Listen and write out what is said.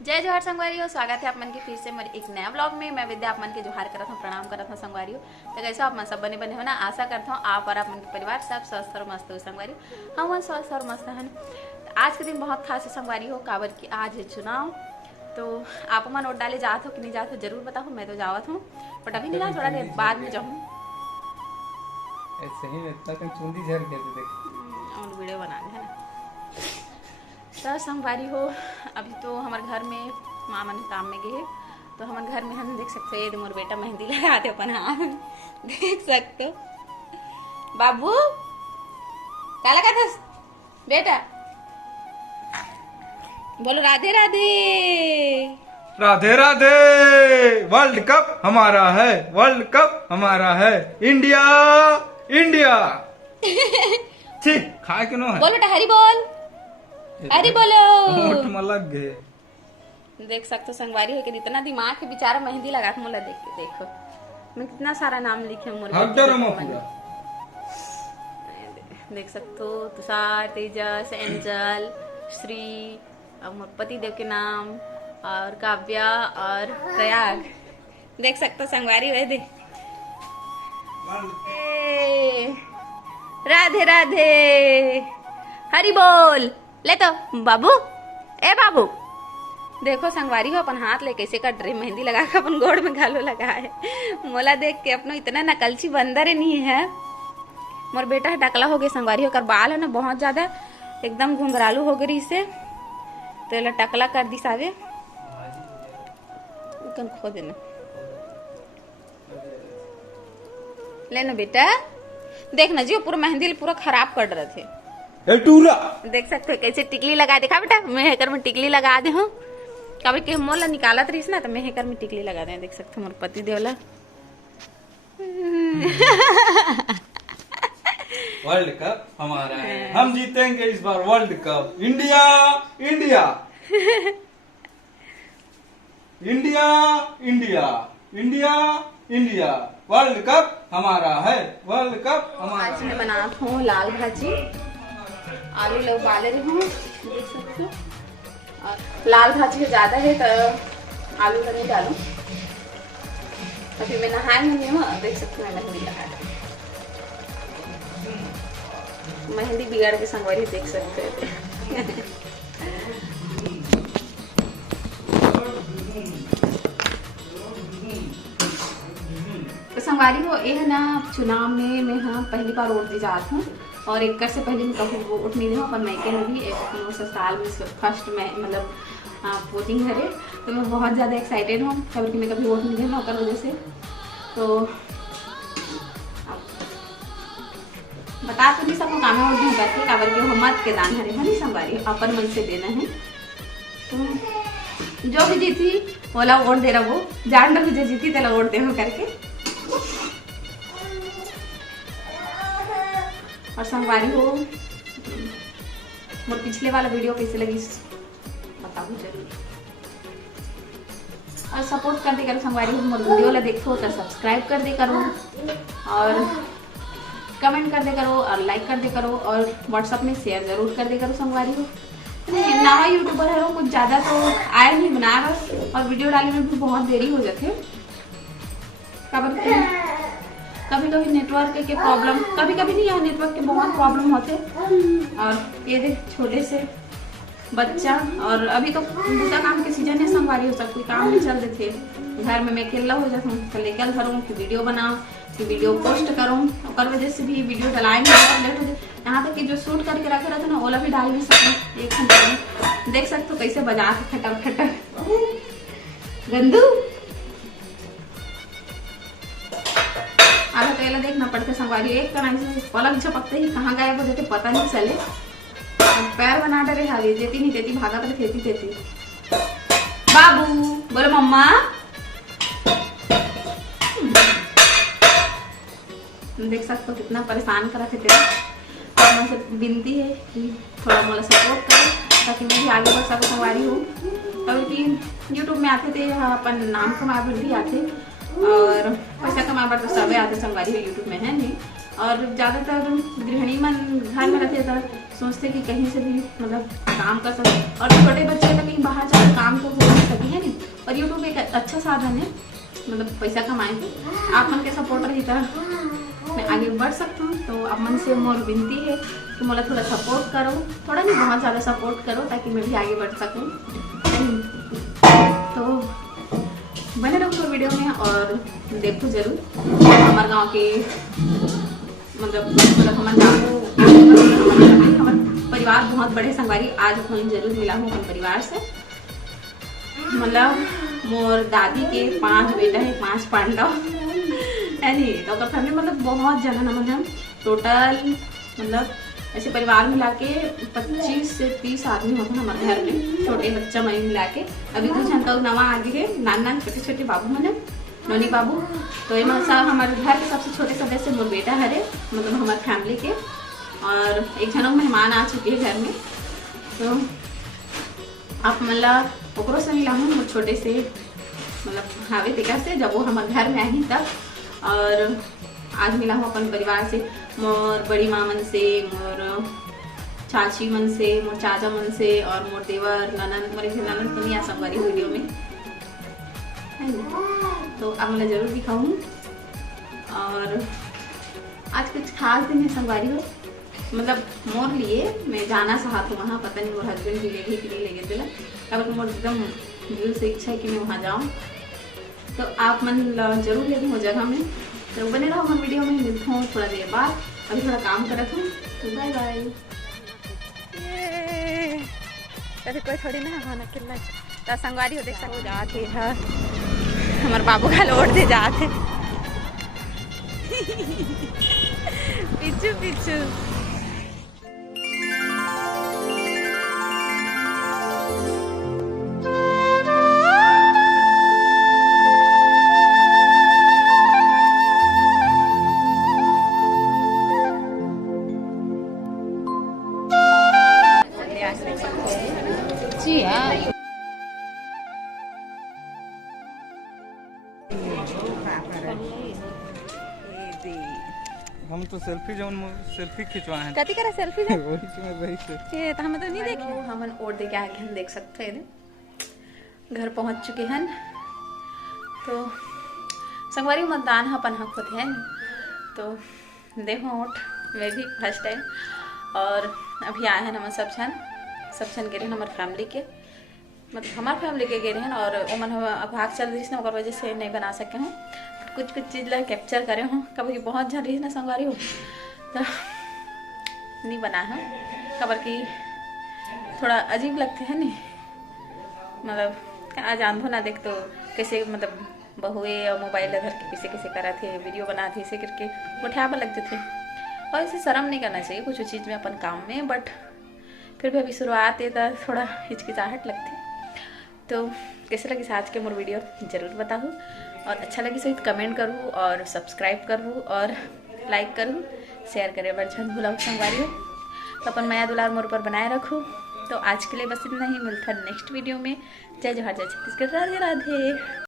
जय जोहार संगवारी हो। स्वागत है आप मन के फिर से मेरे एक नया ब्लॉग में। मैं विद्या आप मन के जोहार करत हूँ, प्रणाम करत हूँ संगवारी हो। तो कैसे आप मन सब बने बने हो ना। आशा करता हूँ आप और आप मन के परिवार सब स्वस्थ और मस्त हो संगवारी। हम मन स्वस्थ और मस्त हैं। आज के दिन बहुत खास है संगवारी हो, काबर की आज है चुनाव। तो आप मन वोट डाले जात हो कि नहीं जात हो जरूर बताओ। मैं तो जावत हूँ बट अभी नहीं, थोड़ा देर बाद में जाऊँ। ऐसे ही इतना कहीं चूंदी झर के तो देख और वीडियो बना है ना। तो संगवारी हो अभी तो हमारे घर में माँ मन काम में गए, तो हमारे घर में हम देख सकते हो। ये मोर बेटा मेहंदी लगा दे अपन हाथ में, देख सकते हो। बाबू क्या लगा था बेटा? बोलो राधे राधे। राधे राधे। वर्ल्ड कप हमारा है, वर्ल्ड कप हमारा है। India India. ठीक खाए क्यों है? बोलो बेटा हरी बोल, हरी बोलो। होठ में लग गए। देख सकते हो संगवारी हो कि इतना दिमाग के बेचारा मेहंदी लगा के मोला देख के देखो मैं कितना सारा नाम लिखे मोर पूरा देख सकते हो। तुषार, तेजस, एंजल, श्री और मोर पति देव के नाम और काव्या और प्रयाग। देख सकते हो संगवारी हो। दे राधे राधे हरी बोल। ले तो बाबू, ए बाबू देखो संगवारी हो अपन हाथ ले कैसे का ड्रे मेहंदी लगा के अपन गोड़ में घालो लगा है। मोला देख के अपनो इतना नकलची बंदर नहीं है। मोर बेटा टकला हो गया संगवारी हो। कर बाल है ना बहुत ज्यादा एकदम घुंघरालू हो गई से, तो ये टकला कर दी सावे खो देना। लेना बेटा देख ना जी पूरा मेहंदी पूरा खराब कर रहे थे। देख सकते हो कैसे टिकली लगा देखा बेटा। मैं हेकर में टिकली लगा दे हूँ कभी के मोला निकालत रही ना, तो मैं हेकर में टिकली लगा दे। देख सकते हो मोर पति देवला। वर्ल्ड कप हमारा है, हम जीतेंगे इस बार world cup. India India India India India India. World cup हमारा है, वर्ल्ड कप हमारा। आज मैं बनाती हूँ लाल भाजी। आलू लोग उबाले रही हूँ देख सकते हो। और लाल भाजी ज्यादा है तो आलू तो नहीं डालू। अभी मैं नहाए नहीं हूँ, देख सकते हो। मैं मेहंदी लगा दी, मेहंदी बिगाड़ के संगवारी देख सकते हो। तो संगवारी हो ये है ना चुनाव में मैं हाँ पहली बार वोट दी जाती हूँ। और एक से पहले मैं कभी वोट नहीं दी पर मैके में भी एक साल में फर्स्ट में मतलब वोटिंग करे। तो मैं बहुत ज़्यादा एक्साइटेड हूँ खबर कि मैं कभी वोट नहीं दी ना कर वजह से। तो बता तो नहीं सबको काम वोट नहीं करते काबर के मत के दान हरे नहीं संगवारी अपन मन से देना है। तो जो भी जीती बोला वोट दे रहा वो जान रहा जो जीती तेला वोट दे करके। और संगवारी हो मोर पिछले वाला वीडियो कैसे लगी बताओ जरूर। और सपोर्ट कर दे करो संगवारी हो। मोर वीडियो ला देखो तो सब्सक्राइब कर दे करो और कमेंट कर दे करो और लाइक कर दे करो और व्हाट्सएप में शेयर जरूर कर दे करो संगवारी हो। नवा यूट्यूबर है कुछ ज़्यादा तो आया नहीं बना रहा और वीडियो डालने में भी बहुत देरी हो जाती है। कभी कभी नेटवर्क के प्रॉब्लम, कभी कभी नहीं यहाँ नेटवर्क के बहुत प्रॉब्लम होते। और ये देख छोटे से बच्चा और अभी तो दूसरा काम के सीजन है संगवारी हो। सब कोई काम नहीं चल रहे थे घर में। मैं अकेला हो जाता हूँ तो लेकर घरों कि वीडियो बनाओ कि वीडियो पोस्ट करूँ और वजह से भी वीडियो डलाएंगे बहुत लेट हो जाए। यहाँ तक कि जो शूट करके रखे रहते ना ओला भी डाल भी सकते एक घंटे में। देख सकते हो कैसे बजा के खटर खटर गंदू आधा तेला देखना पड़ता संगवारी। एक कनाई से पलक झपकते ही कहाँ गायब हो जाते पता नहीं चले। पैर बना डरे हावी देती नहीं देती भागा तो खेती देती। बाबू बोलो मम्मा। देख सकते हो कितना परेशान करा थे तेरा। और मुझसे विनती है कि थोड़ा मोला सपोर्ट करो ताकि मैं भी आगे बढ़ सकूँ संगवारी हो। क्योंकि यूट्यूब में आते थे अपन नाम कमा भी आते और पैसा कमा तो सब आते संगवारी हो यूट्यूब में है नहीं। और ज़्यादातर गृहिणी मन घर में रहते तो सोचते कि कहीं से भी मतलब काम कर सकते, और छोटे बच्चे तो कहीं बाहर जाकर काम तो हो नहीं सके है नहीं। और यूट्यूब एक अच्छा साधन है मतलब पैसा कमाए के। आप मन के सपोर्ट रही तो मैं आगे बढ़ सकता हूँ। तो आप मन से मोर विनती है कि मोला थोड़ा सपोर्ट करो, थोड़ा नहीं बहुत ज़्यादा सपोर्ट करो ताकि मैं भी आगे बढ़ सकूँ। तो बने रहो वीडियो में और देखो जरूर हमारे गांव के मतलब हमारे गाँव हमारे परिवार बहुत बड़े संगवारी। आज हम जरूर मिला हूँ अपने परिवार से। मतलब मोर दादी के 5 बेटा है, 5 पांडव है नहीं। तो फैमिली मतलब बहुत ज़्यादा नमन हम टोटल मतलब ऐसे परिवार मिला के 25 से 30 आदमी होते हैं हमारे घर में, छोटे बच्चा मरी मिला के। अभी कुछ हम तो नवा आगे है, नान छोटे छोटे बाबू मन नोनी बाबू। तो ये सब हमारे घर के सबसे छोटे सदस्य मोर बेटा हरे मतलब हमारे फैमिली के। और एक जनों मेहमान आ चुके हैं घर में। तो आप मतलब ओकरों से मिला हूँ छोटे से मतलब हावे टिका से जब वो हमारे घर में आई तब। और आज मिला हूँ अपन परिवार से, मोर बड़ी माँ मन से, मोर चाची मन से, मोर चाचा मन से और मोर देवर ननन मोरे ननन तो नहीं आ सब वाली वीडियो में है ना। तो अब मैं जरूर दिखाऊँ। और आज कुछ खास दिन है संगवारी हो मतलब मोर लिए मैं जाना चाहता हूँ वहाँ। पता नहीं मोर हस्बैंड के लिए भी कि नहीं ले गए दिला, अब मोर एकदम दिल से इच्छा है कि मैं वहाँ जाऊँ। तो आप मन जरूर लेते हो जगह में। तो बने रहो हम वीडियो में, मिलता हूँ थोड़ा देर बाद। अभी थोड़ा काम करत हूँ तो बाय बाय। अरे कोई थोड़ी ना खाना किल्ला तो संगवारी हो देख सको जाते है हमारे बाबू का लोड दे जाते पीछू पीछू। हम तो सेल्फी खिंचवाए हैं। कति करा सेल्फी ले वही से ये तो हम तो नहीं देखे। हम और देखे आगे हम देख सकते हैं घर पहुंच चुके हैं। तो संगवारी मतदान अपन हक होते हैं तो देखो वोट मैं भी फर्स्ट टाइम। और अभी आए हैं हम सब छन गे रहे हमारे फैमिली के मतलब हमारे फैमिली के गे रहे हैं। और ओमन भाग चल रही ना वजह से नहीं बना सके हूँ, कुछ चीज़ ला कैप्चर करे हूँ। कभी बहुत झन रही ना संगवारी हो तो नहीं बना है खबर की थोड़ा अजीब लगते है नहीं मतलब आज आंधो ना देख तो कैसे मतलब बहुए और मोबाइल धर के कैसे करा थे वीडियो बना थे ऐसे करके उठाया लगते थे। और ऐसे शर्म नहीं करना चाहिए कुछ चीज़ में अपन काम में, बट फिर भी अभी शुरुआत है तो थोड़ा हिचकिचाहट लगती। तो कैसे लगी आज के मोर वीडियो ज़रूर बताऊँ और अच्छा लगी सही कमेंट करूँ और सब्सक्राइब करूँ और लाइक करूँ शेयर करे बड़ झन भूला संगवारी हो। तो अपन माया दुलार मोर पर बनाए रखूँ। तो आज के लिए बस इतना ही, मिलता है नेक्स्ट वीडियो में। जय जोहार जय छत्तीसगढ़, राधे राधे।